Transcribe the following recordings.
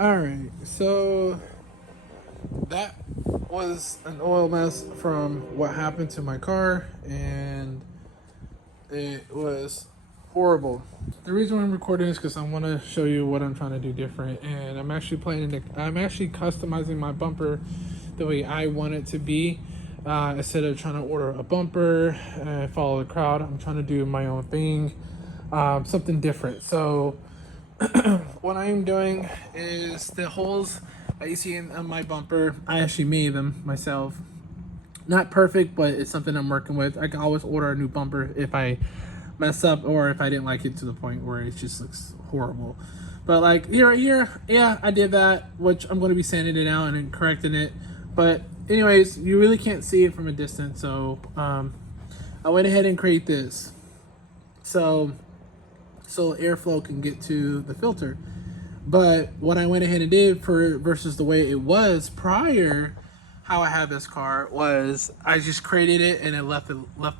All right, so that was an oil mess from what happened to my car, and it was horrible. The reason why I'm recording is because I want to show you what I'm trying to do different, and I'm actually customizing my bumper the way I want it to be. Instead of trying to order a bumper and follow the crowd, I'm trying to do my own thing, something different. So what I am doing is the holes that you see in my bumper, I actually made them myself. Not perfect, but it's something I'm working with. I can always order a new bumper if I mess up or if I didn't like it to the point where it just looks horrible. But like here, yeah, I did that, which I'm going to be sanding it out and then correcting it. But anyways, you really can't see it from a distance, so I went ahead and create this. So airflow can get to the filter. But what I went ahead and did for versus the way it was prior, how I had this car was I just created it and it left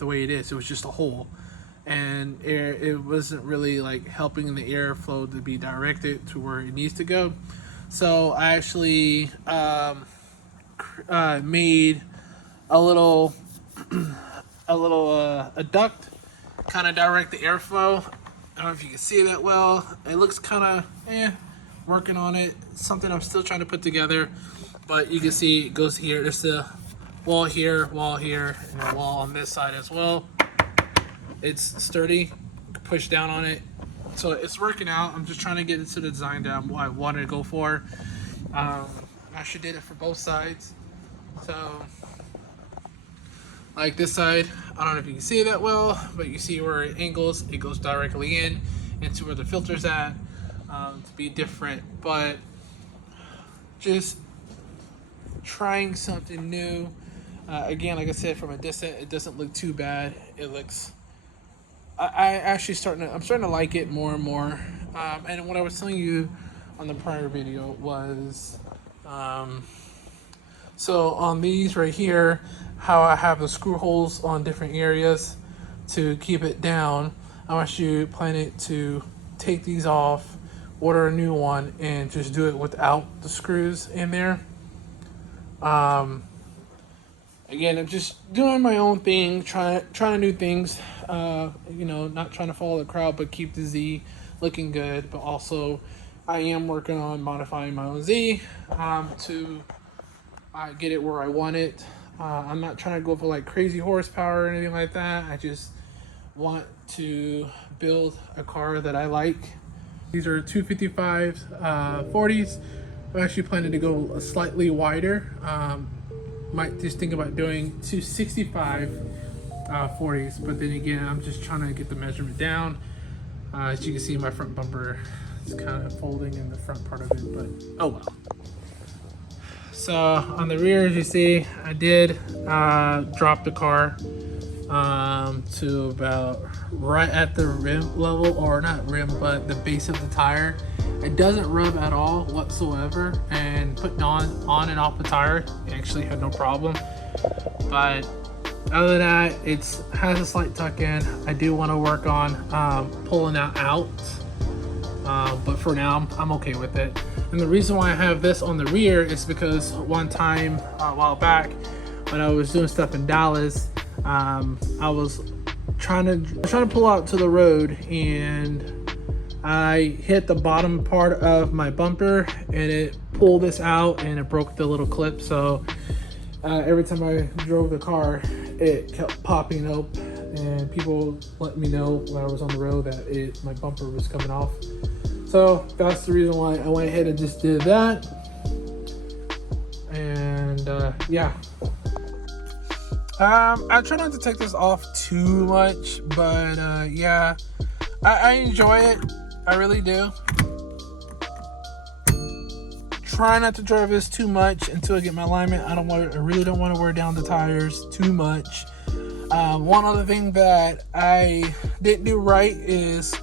the way it is. It was just a hole, and it wasn't really like helping the airflow to be directed to where it needs to go. So I actually made a little a duct, kind of direct the airflow. I don't know if you can see that well. It looks kind of working on it. Something I'm still trying to put together, but you can see it goes here. There's the wall here, and a wall on this side as well. It's sturdy. Push down on it, so it's working out. I'm just trying to get it to the design down what I wanted to go for. I actually did it for both sides. So like this side, I don't know if you can see that well, but you see where it angles, it goes directly into where the filter's at, to be different. But just trying something new. Again, like I said, from a distance, it doesn't look too bad. It looks, I'm starting to like it more and more. And what I was telling you on the prior video was, so on these right here, how I have the screw holes on different areas to keep it down, I'm actually planning to take these off, order a new one, and just do it without the screws in there. Again, I'm just doing my own thing, trying to do things, not trying to follow the crowd, but keep the Z looking good. But also, I am working on modifying my own Z to get it where I want it. I'm not trying to go for like crazy horsepower or anything like that. I just want to build a car that I like. These are 255 40s. I'm actually planning to go slightly wider. Might just think about doing 265 40s, but then again, I'm just trying to get the measurement down. As you can see, my front bumper is kind of folding in the front part of it, but oh well. So on the rear, as you see, I did drop the car to about right at the rim level, or not rim, but the base of the tire. It doesn't rub at all whatsoever, and putting on and off the tire, it actually had no problem. But other than that, it has a slight tuck in. I do want to work on pulling that out, but for now, I'm okay with it. And the reason why I have this on the rear is because one time a while back when I was doing stuff in Dallas, I was trying to pull out to the road, and I hit the bottom part of my bumper and it pulled this out and it broke the little clip. So every time I drove the car, it kept popping up, and people let me know when I was on the road that my bumper was coming off. So that's the reason why I went ahead and just did that. And yeah. I try not to take this off too much, but yeah, I enjoy it. I really do. Try not to drive this too much until I get my alignment. I really don't want to wear down the tires too much. One other thing that I didn't do right is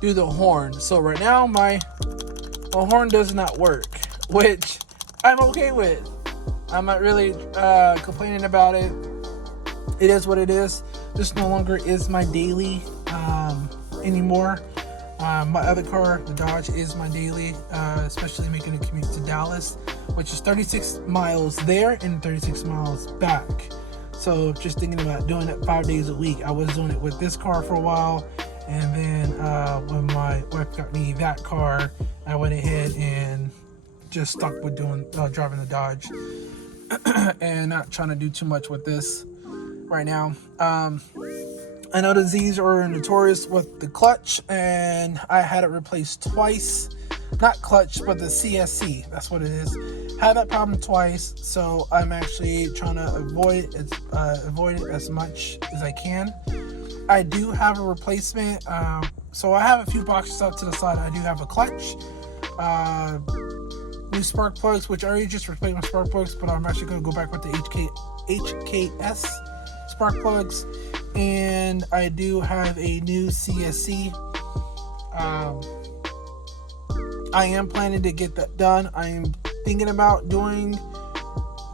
do the horn. So right now my horn does not work, which I'm okay with. I'm not really complaining about it. It is what it is. This no longer is my daily anymore. My other car, the Dodge, is my daily, especially making a commute to Dallas, which is 36 miles there and 36 miles back. So just thinking about doing it 5 days a week. I was doing it with this car for a while, and then when my wife got me that car, I went ahead and just stuck with doing driving the Dodge and not trying to do too much with this right now. I know the Z's are notorious with the clutch, and I had it replaced twice. Not clutch, but the CSC. That's what it is. Had that problem twice, so I'm actually trying to avoid it as much as I can. I do have a replacement. So I have a few boxes out to the side. I do have a clutch, new spark plugs, which I already just replaced my spark plugs, but I'm actually going to go back with the HKS spark plugs. And I do have a new CSC. I am planning to get that done. I am thinking about doing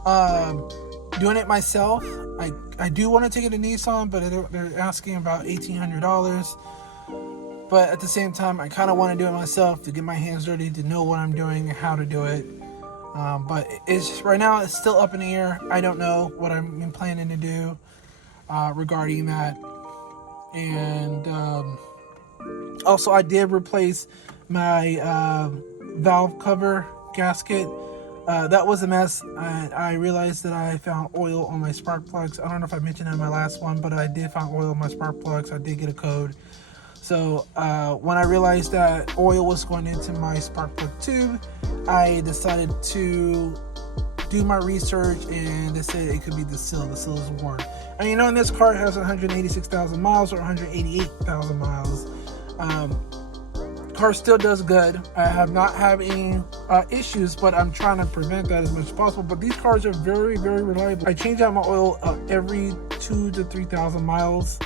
it myself. I do want to take it to Nissan, but they're asking about $1,800. But at the same time, I kind of want to do it myself to get my hands dirty, to know what I'm doing and how to do it. But it's right now it's still up in the air. I don't know what I'm planning to do regarding that. And also, I did replace my valve cover gasket. That was a mess. I realized that I found oil on my spark plugs. I don't know if I mentioned that in my last one, but I did find oil on my spark plugs. I did get a code. So when I realized that oil was going into my spark plug tube, I decided to do my research, and they said it could be the seal. The seal is worn. And you know, in this car, it has 186,000 miles or 188,000 miles. Car still does good. I have not had any issues, but I'm trying to prevent that as much as possible. But these cars are very, very reliable. I change out my oil every 2,000 to 3,000 miles,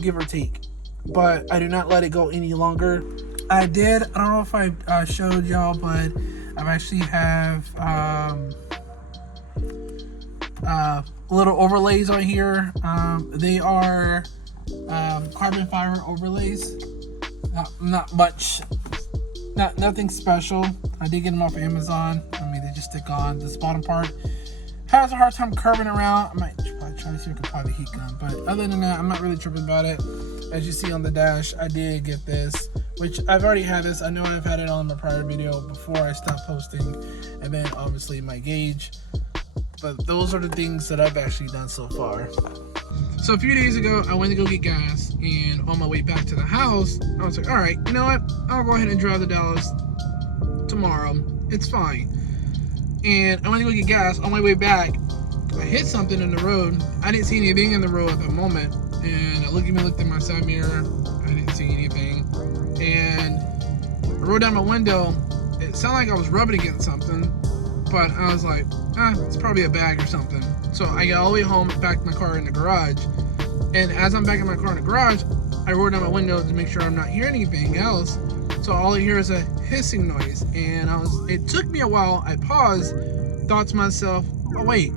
give or take. But I do not let it go any longer. I don't know if I showed y'all, but I actually have little overlays on here. They are carbon fiber overlays. Not much, nothing special. I did get them off of Amazon. I mean, they just stick on. This bottom part has a hard time curving around. I might probably try to see if I can apply the heat gun, but other than that, I'm not really tripping about it. As you see on the dash, I did get this, which I've already had this. I know I've had it on my prior video before I stopped posting, and then obviously my gauge. But those are the things that I've actually done so far. So a few days ago, I went to go get gas, and on my way back to the house, I was like, all right, you know what? I'll go ahead and drive to Dallas tomorrow. It's fine. And I went to go get gas. On my way back, I hit something in the road. I didn't see anything in the road at the moment. And I looked in my side mirror. I didn't see anything. And I rolled down my window. It sounded like I was rubbing against something, but I was like, it's probably a bag or something. So I got all the way home, backed my car in the garage. And as I'm backing my car in the garage, I rolled down my window to make sure I'm not hearing anything else. So all I hear is a hissing noise. And it took me a while. I paused, thought to myself, oh wait,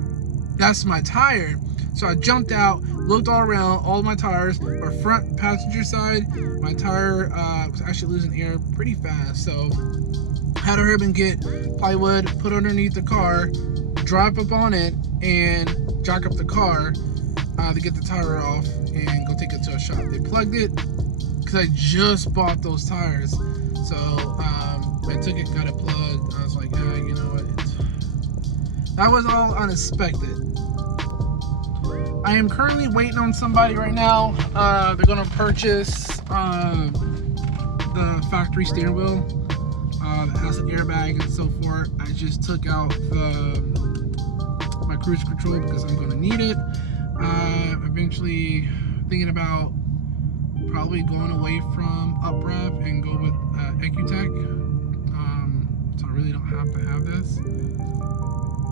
that's my tire. So I jumped out, looked all around, all my tires, my front passenger side, my tire was actually losing air pretty fast. So I had to hurry up and get plywood, put underneath the car, drive up on it, and jack up the car to get the tire off and go take it to a shop. They plugged it because I just bought those tires. So I took it, got it plugged. I was like, you know what? That was all unexpected. I am currently waiting on somebody right now. They're gonna purchase the factory steering wheel that has an airbag and so forth. I just took out my cruise control because I'm gonna need it. Eventually thinking about probably going away from UpRev and go with Ecutech. So I really don't have to have this.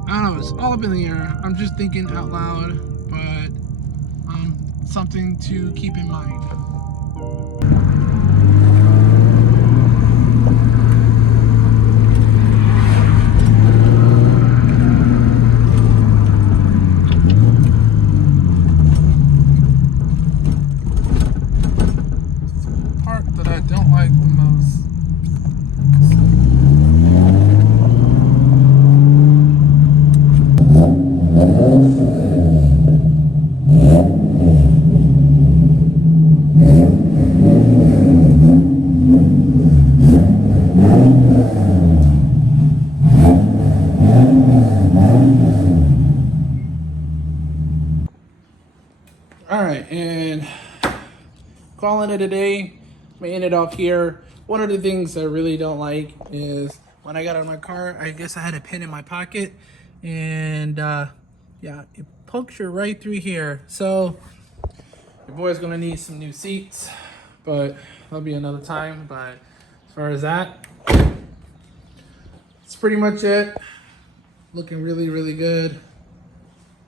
I don't know, it's all up in the air. I'm just thinking out loud, but something to keep in mind. All right, and calling it a day. I'm gonna end it off here. One of the things I really don't like is when I got out of my car, I guess I had a pin in my pocket, and yeah, it punctured right through here. So your boy's gonna need some new seats, but that'll be another time. But as far as that, that's pretty much it. Looking really, really good.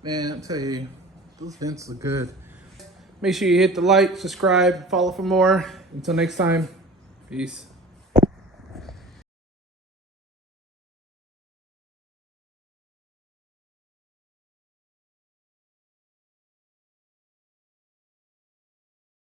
Man, I'll tell you, those vents look good. Make sure you hit the like, subscribe, follow for more. Until next time, peace.